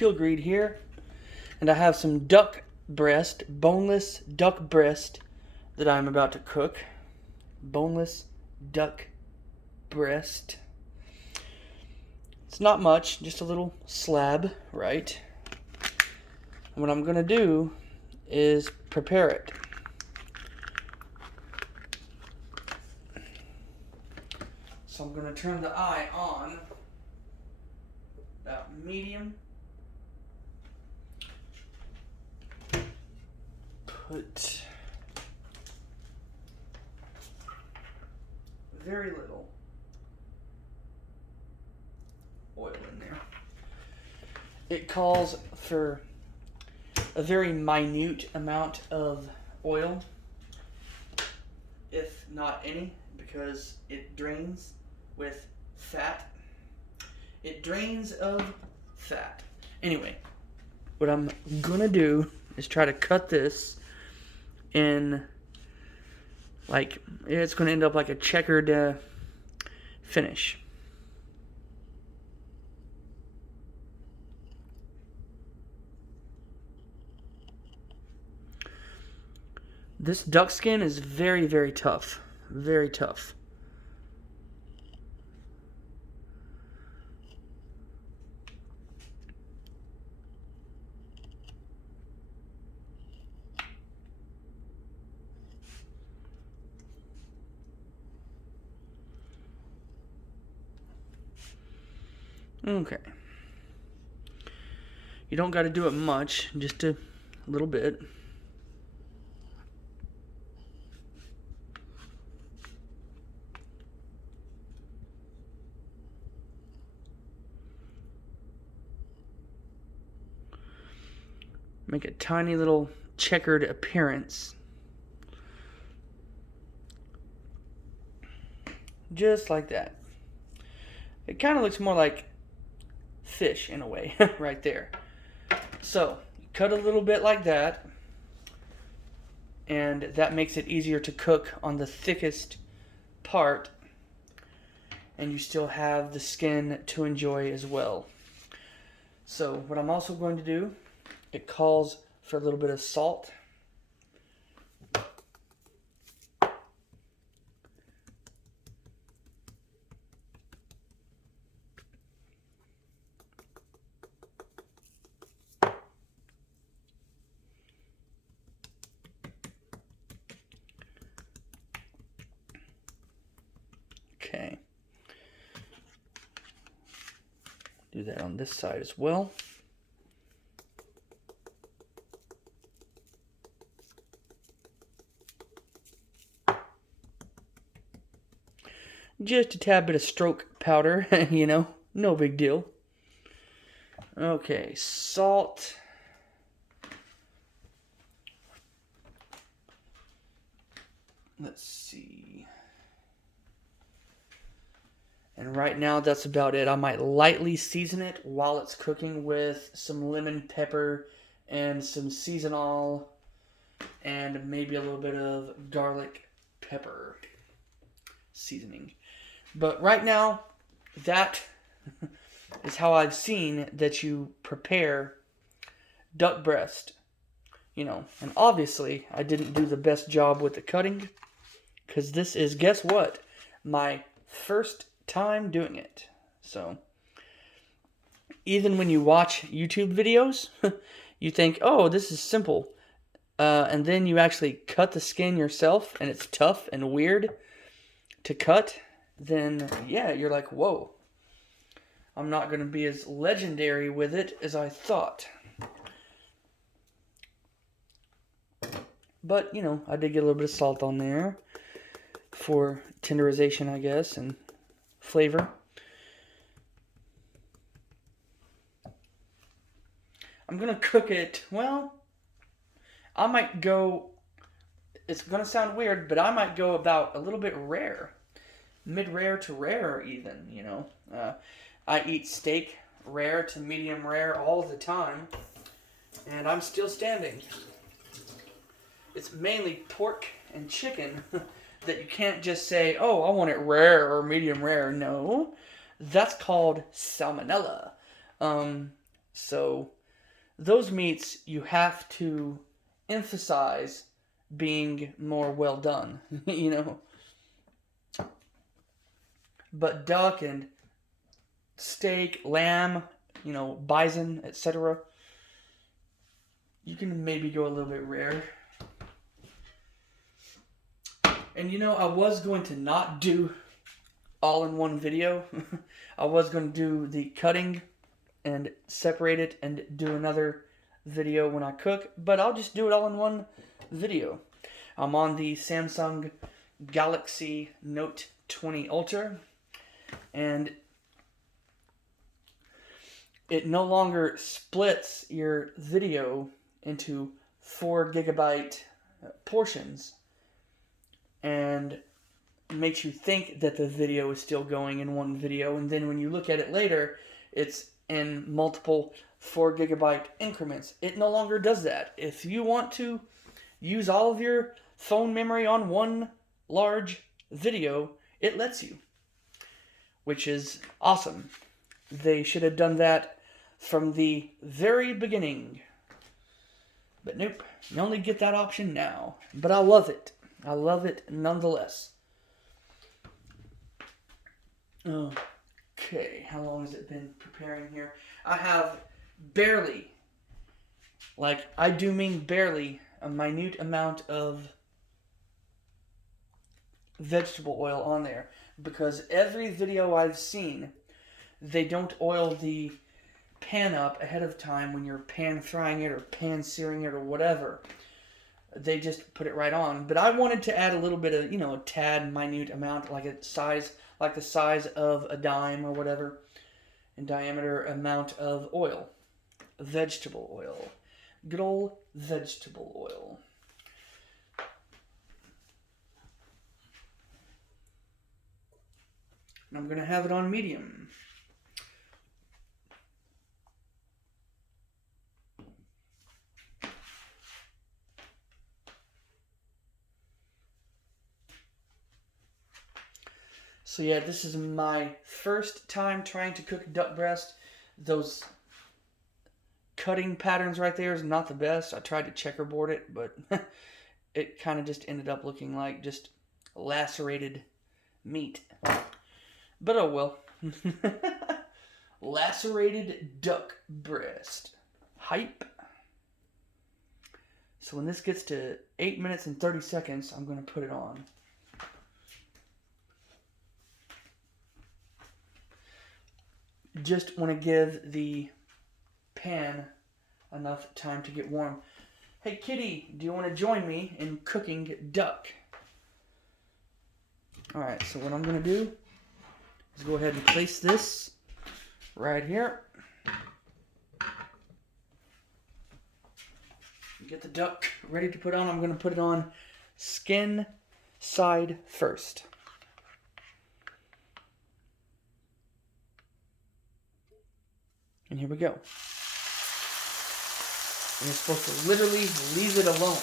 Kilgreed here, and I have some duck breast, boneless duck breast that I'm about to cook. Boneless duck breast. It's not much, just a little slab, right? And what I'm gonna do is prepare it. So I'm gonna turn the eye on about medium. Put very little oil in there. It calls for a very minute amount of oil, if not any, because it drains with fat. It drains of fat. Anyway, what I'm gonna do is try to cut this in, like, it's gonna end up like a checkered finish. This duck skin is very, very tough. Very tough. Okay. You don't got to do it much, just a little bit. Make a tiny little checkered appearance. Just like that. It kind of looks more like fish in a way, right there. So, cut a little bit like that, and that makes it easier to cook on the thickest part, and you still have the skin to enjoy as well. So, what I'm also going to do, it calls for a little bit of salt. Okay. Do that on this side as well. Just a tad bit of stroke powder, you know, no big deal. Okay, salt. Let's see. And right now, that's about it. I might lightly season it while it's cooking with some lemon pepper and some seasonal and maybe a little bit of garlic pepper seasoning. But right now, that is how I've seen that you prepare duck breast. You know, and obviously, I didn't do the best job with the cutting, because this is, guess what? My first time doing it. So, even when you watch YouTube videos, you think, oh, this is simple. And then you actually cut the skin yourself, and it's tough and weird to cut, then, yeah, you're like, whoa. I'm not going to be as legendary with it as I thought. But, you know, I did get a little bit of salt on there for tenderization, I guess, and flavor. I'm going to cook it, well, I might go, it's going to sound weird, but I might go about a little bit rare. Mid-rare to rare even, you know. I eat steak rare to medium rare all the time, and I'm still standing. It's mainly pork and chicken that you can't just say, oh, I want it rare or medium rare. No, that's called salmonella. So those meats you have to emphasize being more well done, you know. But duck and steak, lamb, you know, bison, etc., you can maybe go a little bit rare. And you know, I was going to not do all in one video. I was going to do the cutting and separate it and do another video when I cook, but I'll just do it all in one video. I'm on the Samsung Galaxy Note 20 Ultra, and it no longer splits your video into 4 gigabyte portions and makes you think that the video is still going in one video, and then when you look at it later, it's in multiple 4 gigabyte increments. It no longer does that. If you want to use all of your phone memory on one large video, it lets you, which is awesome. They should have done that from the very beginning. But nope, you only get that option now. But I love it. I love it nonetheless. Okay, how long has it been preparing here? I have barely, like I do mean barely, a minute amount of vegetable oil on there, because every video I've seen, they don't oil the pan up ahead of time when you're pan frying it or pan searing it or whatever. They just put it right on. But I wanted to add a little bit of, you know, a tad minute amount, like a size, like the size of a dime or whatever in diameter amount of oil. Vegetable oil. Good old vegetable oil. And I'm going to have it on medium. So yeah, this is my first time trying to cook duck breast. Those cutting patterns right there is not the best. I tried to checkerboard it, but it kind of just ended up looking like just lacerated meat. But oh well. Lacerated duck breast. Hype. So when this gets to 8 minutes and 30 seconds, I'm going to put it on. Just want to give the pan enough time to get warm. Hey kitty, do you want to join me in cooking duck? Alright, so what I'm going to do is go ahead and place this right here. Get the duck ready to put on. I'm going to put it on skin side first. And here we go. And you're supposed to literally leave it alone.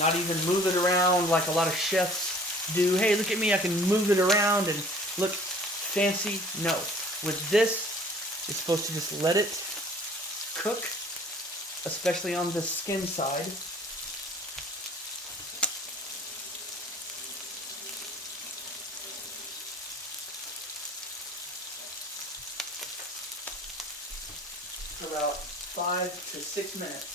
Not even move it around like a lot of chefs do. Hey, look at me, I can move it around and look fancy. No. With this, you're supposed to just let it cook, especially on the skin side. For about 5 to 6 minutes.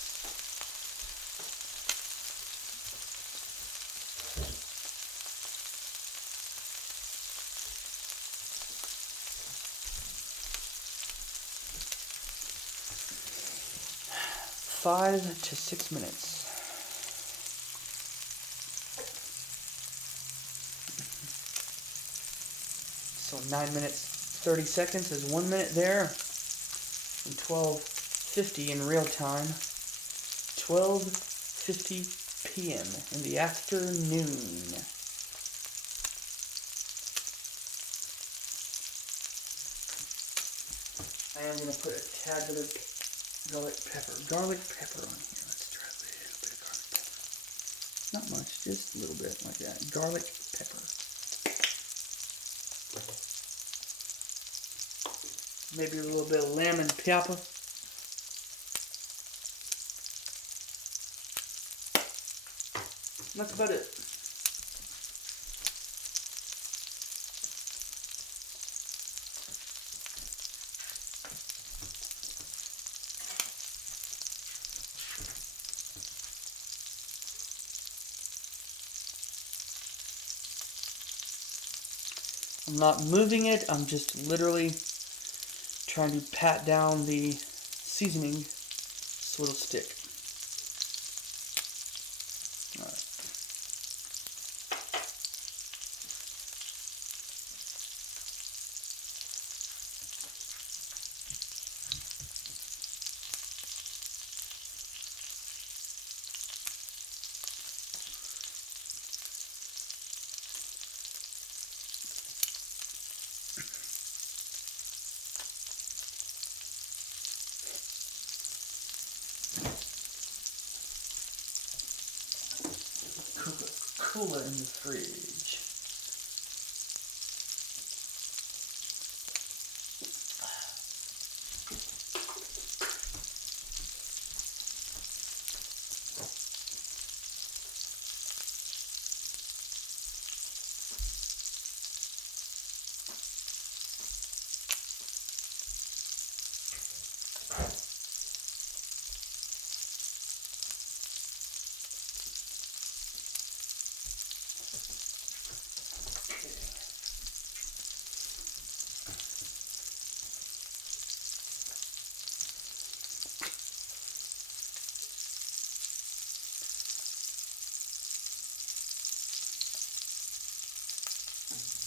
So 9 minutes 30 seconds is 1 minute there. And 12:50 in real time. 12:50 p.m. in the afternoon. I am going to put a tad bit of garlic pepper on here. Let's try a little bit of garlic pepper. Not much, just a little bit like that. Garlic pepper. Maybe a little bit of lemon pepper. That's about it. I'm not moving it, I'm just literally trying to pat down the seasoning so it'll stick. Alright. Coca-Cola in the fridge.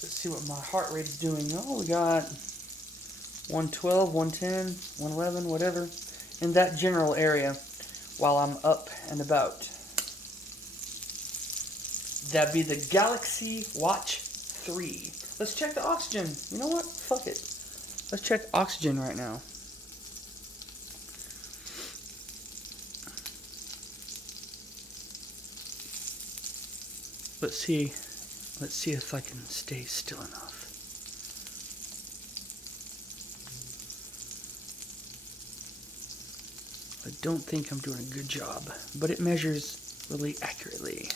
Let's see what my heart rate is doing. Oh, we got 112, 110, 111, whatever, in that general area while I'm up and about. That'd be the Galaxy Watch 3. Let's check the oxygen. You know what? Fuck it. Let's check oxygen right now. Let's see if I can stay still enough. I don't think I'm doing a good job, but it measures really accurately.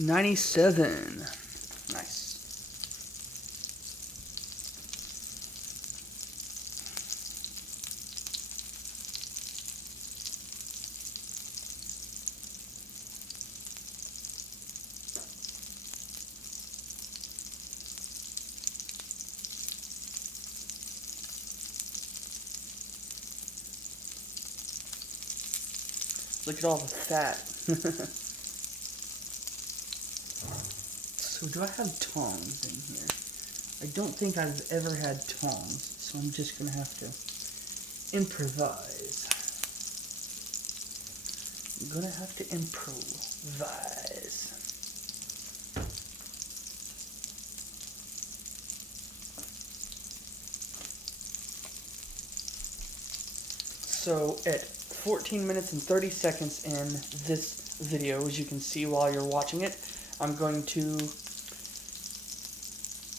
$97. Nice. Look at all the fat. So do I have tongs in here? I don't think I've ever had tongs, so I'm just gonna have to improvise. I'm gonna have to improvise. So at 14 minutes and 30 seconds in this video, as you can see while you're watching it, I'm going to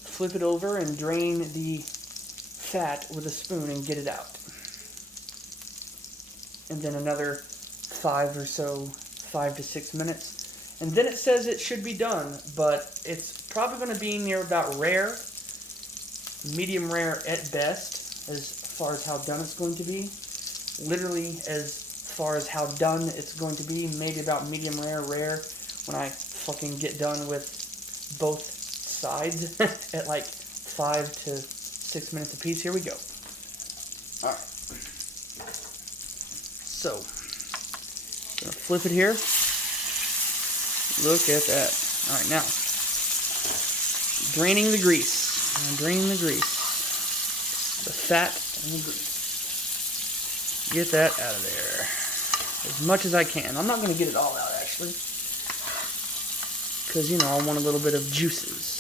flip it over and drain the fat with a spoon and get it out. And then another 5 to 6 minutes. And then it says it should be done, but it's probably going to be near about rare, medium rare at best, as far as how done it's going to be. Literally as far as how done it's going to be, maybe about medium rare, rare, when I fucking get done with both sides at like 5 to 6 minutes apiece. Here we go. Alright. So, I'm gonna flip it here. Look at that. Alright, now, draining the grease. I'm draining the grease. The fat and the grease. Get that out of there. As much as I can. I'm not going to get it all out, actually. Because, you know, I want a little bit of juices.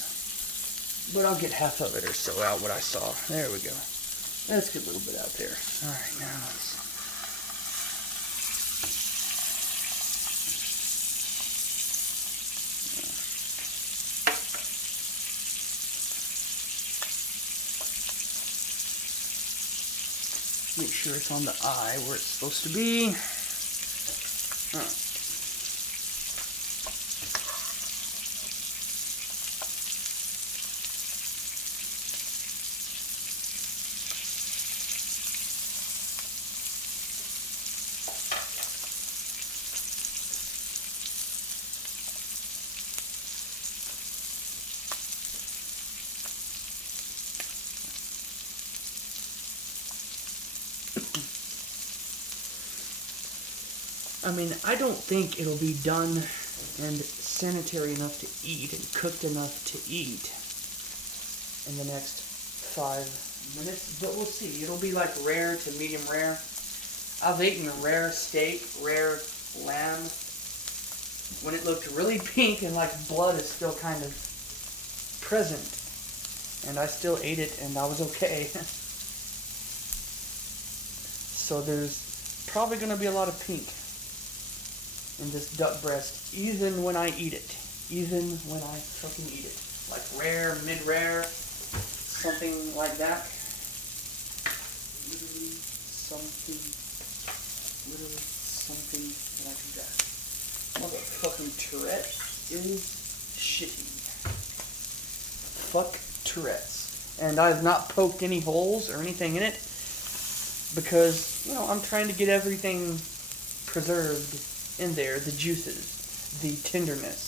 But I'll get half of it or so out, what I saw. There we go. Let's get a little bit out there. Alright, now let's Make sure it's on the eye where it's supposed to be. I mean, I don't think it'll be done and sanitary enough to eat and cooked enough to eat in the next 5 minutes, but we'll see. It'll be like rare to medium rare. I've eaten rare steak, rare lamb, when it looked really pink and like blood is still kind of present. And I still ate it and I was okay. So there's probably going to be a lot of pink in this duck breast, even when I eat it. Even when I fucking eat it. Like rare, mid-rare, something like that. Literally something like that. Motherfucking Tourette is shitty. Fuck Tourette's. And I've not poked any holes or anything in it because, you know, I'm trying to get everything preserved in there, the juices, the tenderness.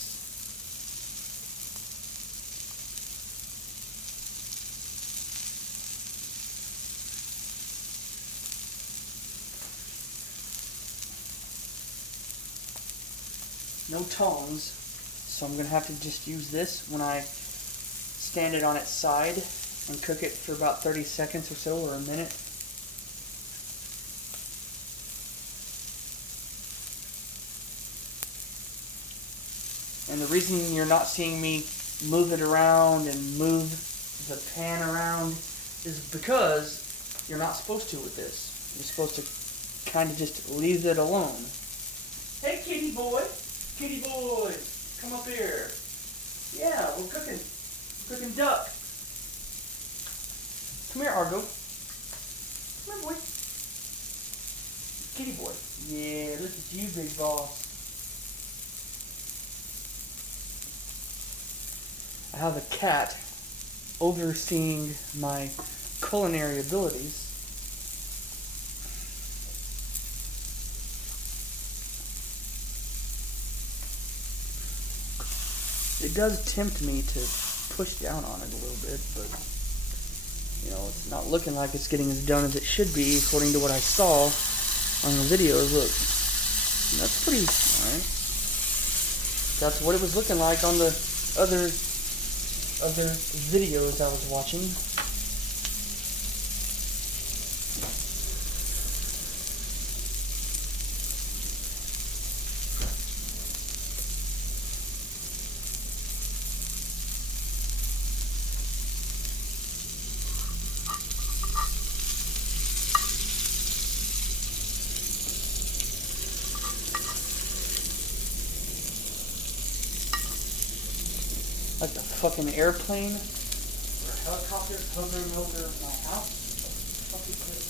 No tongs, so I'm going to have to just use this when I stand it on its side and cook it for about 30 seconds or so, or a minute. And the reason you're not seeing me move it around and move the pan around is because you're not supposed to with this. You're supposed to kind of just leave it alone. Hey, kitty boy. Kitty boy. Come up here. Yeah, we're cooking. We're cooking duck. Come here, Argo. Come here, boy. Kitty boy. Yeah, look at you, big boss. I have a cat overseeing my culinary abilities. It does tempt me to push down on it a little bit, but you know, it's not looking like it's getting as done as it should be according to what I saw on the videos. Look, that's pretty alright. That's what it was looking like on the other videos I was watching. Like the fucking airplane or helicopter hovering over my house. What the fuck is this?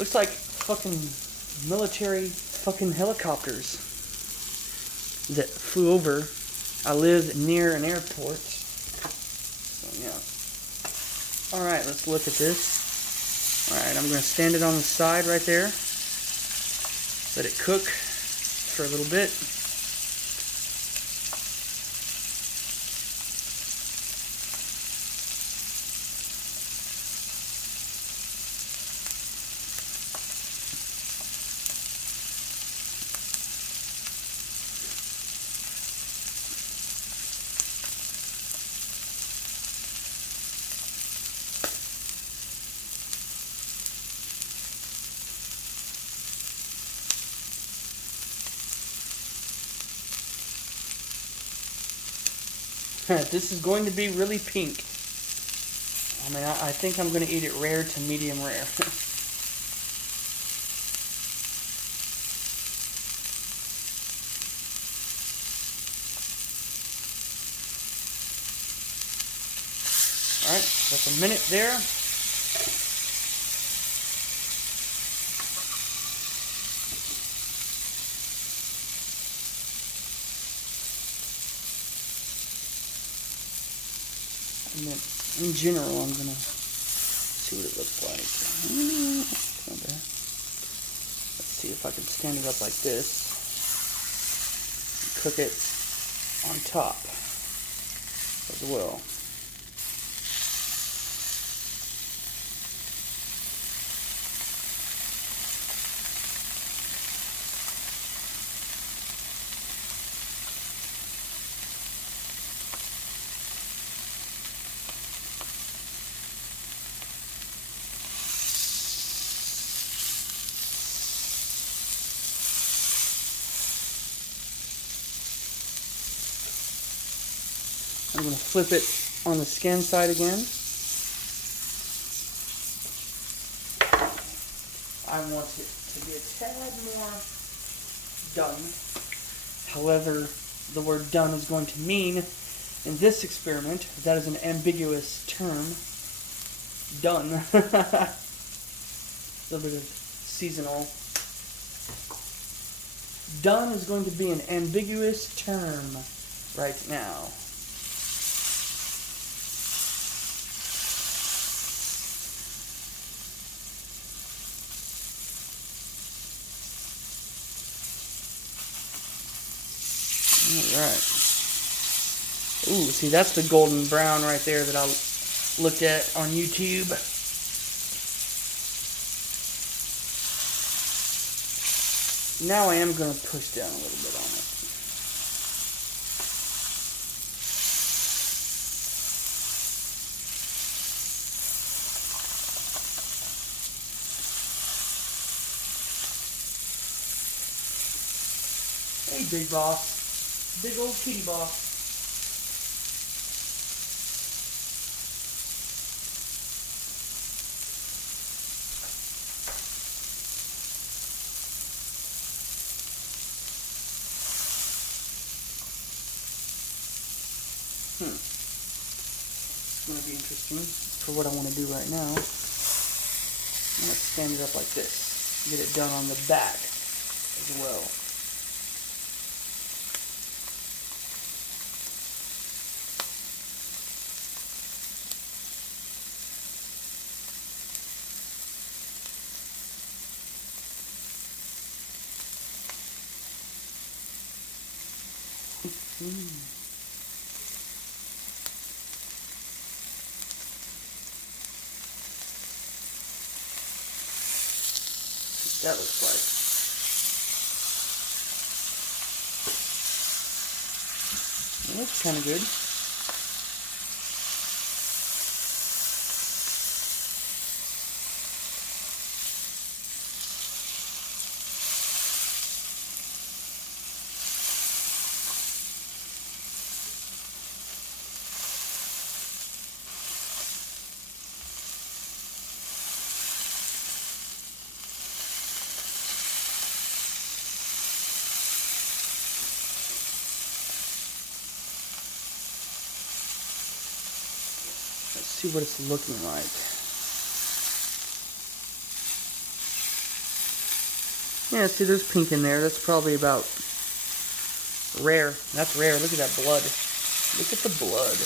Looks like fucking military fucking helicopters that flew over. I live near an airport. So yeah. Alright, let's look at this. Alright, I'm going to stand it on the side right there. Let it cook for a little bit. This is going to be really pink. I mean, I think I'm going to eat it rare to medium rare. Alright, that's a minute there. And then in general, I'm going to see what it looks like. Let's see if I can stand it up like this. Cook it on top as well. I'm going to flip it on the skin side again. I want it to be a tad more done. However, the word done is going to mean, in this experiment, that is an ambiguous term. Done. A little bit of seasonal. Done is going to be an ambiguous term right now. Alright. Ooh, see, that's the golden brown right there that I looked at on YouTube. Now I am going to push down a little bit on it. Hey, big boss. Big old kitty boss. It's going to be interesting for what I want to do right now. Let's stand it up like this. Get it done on the back as well. That looks like. That looks kind of good. Let's see what it's looking like. Yeah, see, there's pink in there. That's probably about rare. That's rare. Look at that blood. Look at the blood.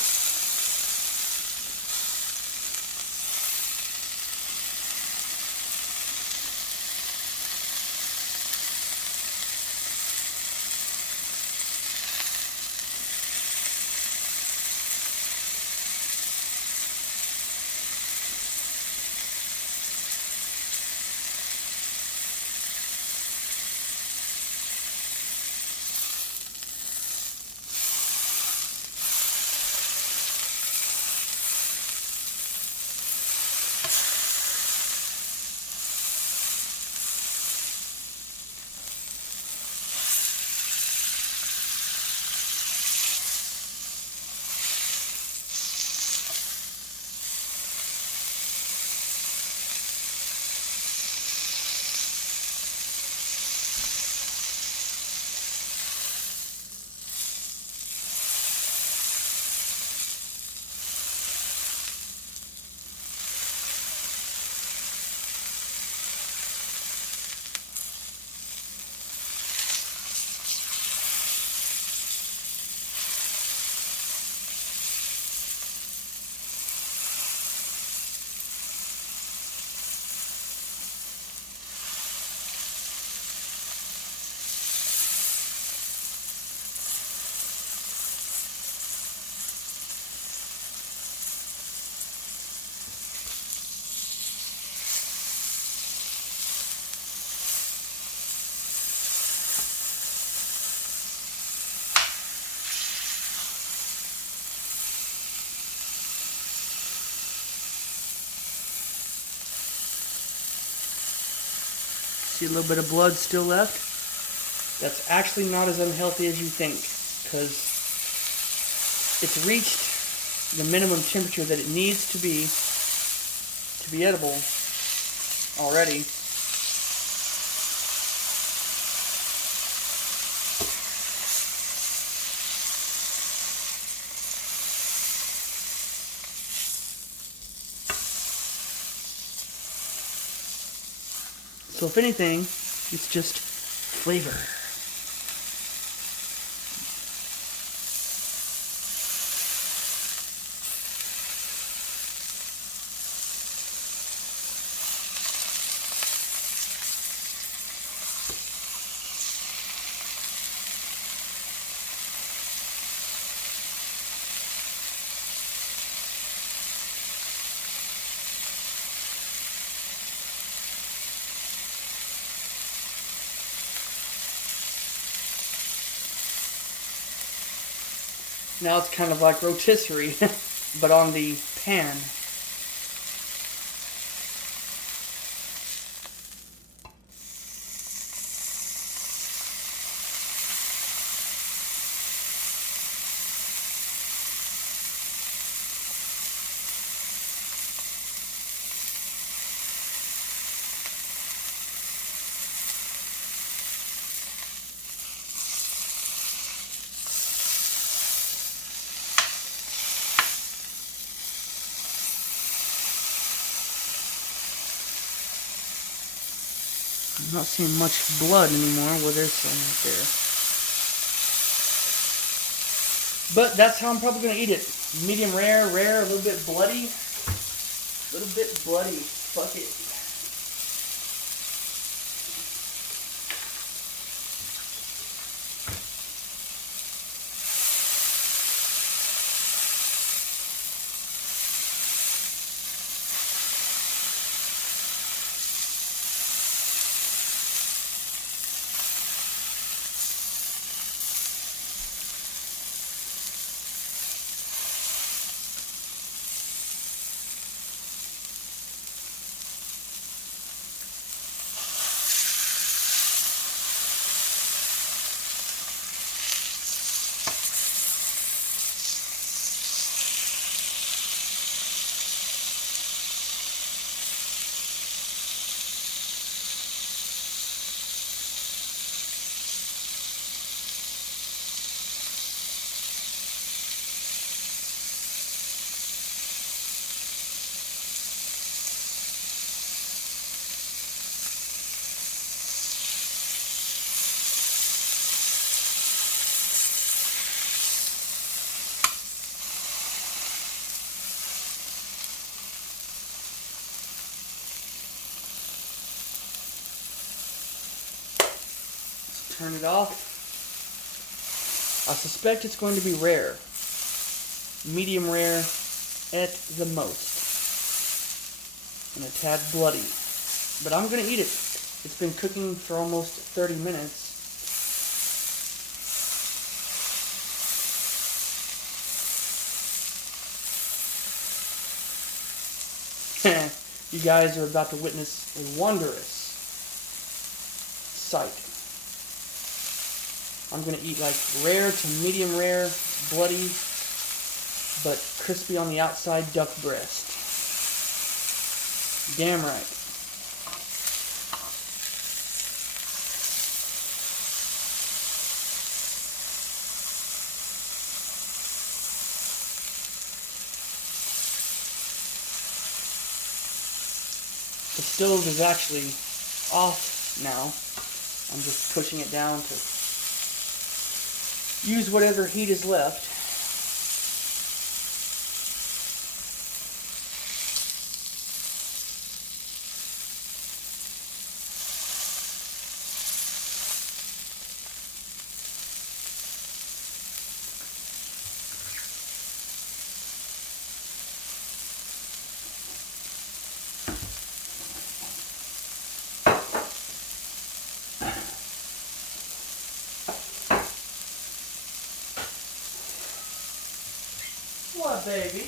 See a little bit of blood still left? That's actually not as unhealthy as you think, because it's reached the minimum temperature that it needs to be edible already. So if anything, it's just flavor. Now it's kind of like rotisserie, but on the pan. I'm not seeing much blood anymore. Well, there's some right there. But that's how I'm probably going to eat it. Medium rare, a little bit bloody. Fuck it. Turn it off. I suspect it's going to be rare. Medium rare at the most. And a tad bloody. But I'm going to eat it. It's been cooking for almost 30 minutes. You guys are about to witness a wondrous sight. I'm going to eat like rare to medium rare, bloody, but crispy on the outside duck breast. Damn right. The stove is actually off now. I'm just pushing it down to use whatever heat is left. What, baby?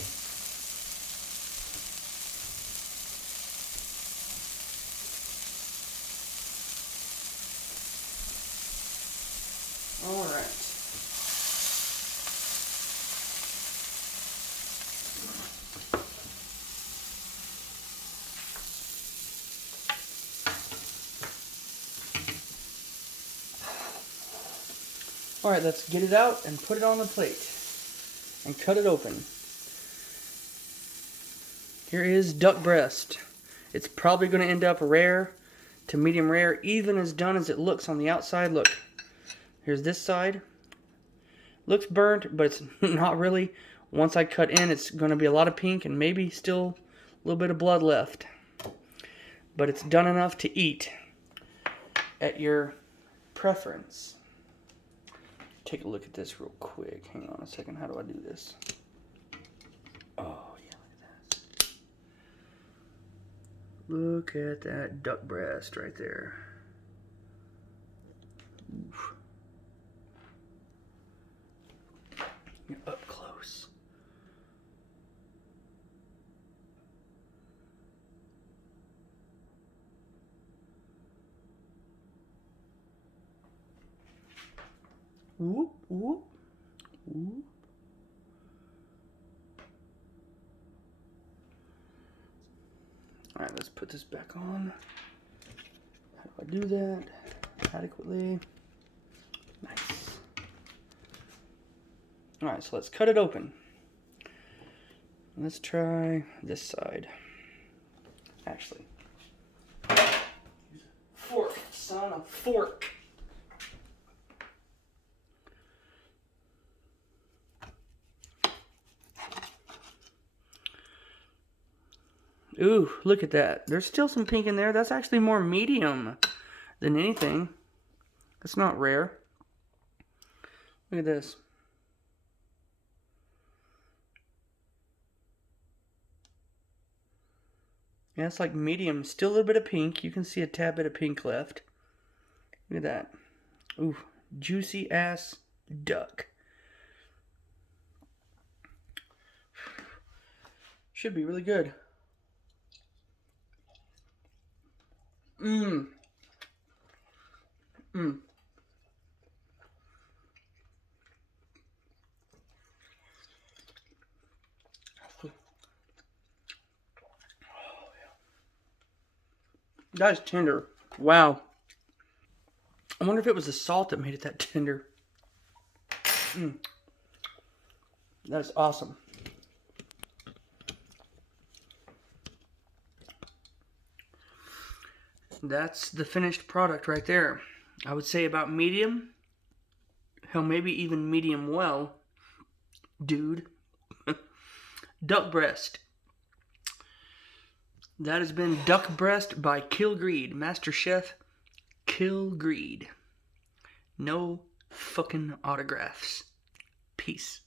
Alright, let's get it out and put it on the plate. And cut it open. Here is duck breast. It's probably going to end up rare to medium rare, even as done as it looks on the outside. Look, here's this side. Looks burnt, but it's not really. Once I cut in, it's going to be a lot of pink and maybe still a little bit of blood left. But it's done enough to eat at your preference. Take a look at this real quick. Hang on a second. How do I do this? Oh, yeah, look at that. Look at that duck breast right there. Oof. You're up close. Whoop, whoop, whoop. All right, let's put this back on. How do I do that adequately? Nice. All right, so let's cut it open. Let's try this side. Actually, fork, son, a fork. Ooh, look at that. There's still some pink in there. That's actually more medium than anything. That's not rare. Look at this. Yeah, it's like medium. Still a little bit of pink. You can see a tad bit of pink left. Look at that. Ooh, juicy ass duck. Should be really good. Mmm. Mmm. That is tender. Wow. I wonder if it was the salt that made it that tender. Mmm. That is awesome. That's the finished product right there. I would say about medium. Hell, maybe even medium well. Dude. Duck breast. That has been Duck Breast by Kill Greed. Master Chef Kill Greed. No fucking autographs. Peace.